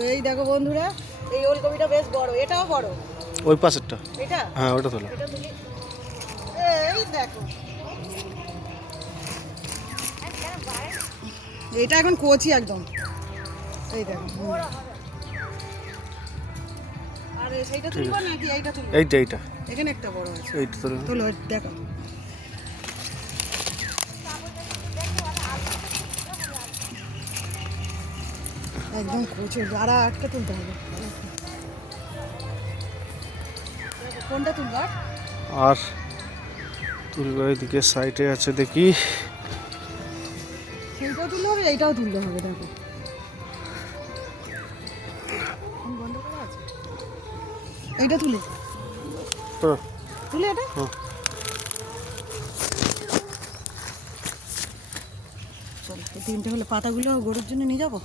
তো এই দেখো বন্ধুরা, এই ওলকপিটা বেশ বড়, এটাও বড়। ওই পাশেরটা? এটা হ্যাঁ ওটা তোলো। এই দেখো, এটা এখন কচি একদম। এই দেখো, আর সেইটা তুলবো নাকি এইটা তুলবো? এইটা এখানে একটা বড় আছে, এইটা তোলো। তোলো দেখো। একদম কচি, আর একটা তুলতে হবে। কোনটা তুলবো? আর তুলবো এদিকে সাইডে আছে, দেখি। সেইটাও তুলতে হবে, এইটাও তুলতে হবে। দেখো বন্ধ করা আছে, এইটা তুলে তুলে এটা। চলো, এই তিনটে হলে পাতাগুলো গরুর জন্য নিয়ে যাবো।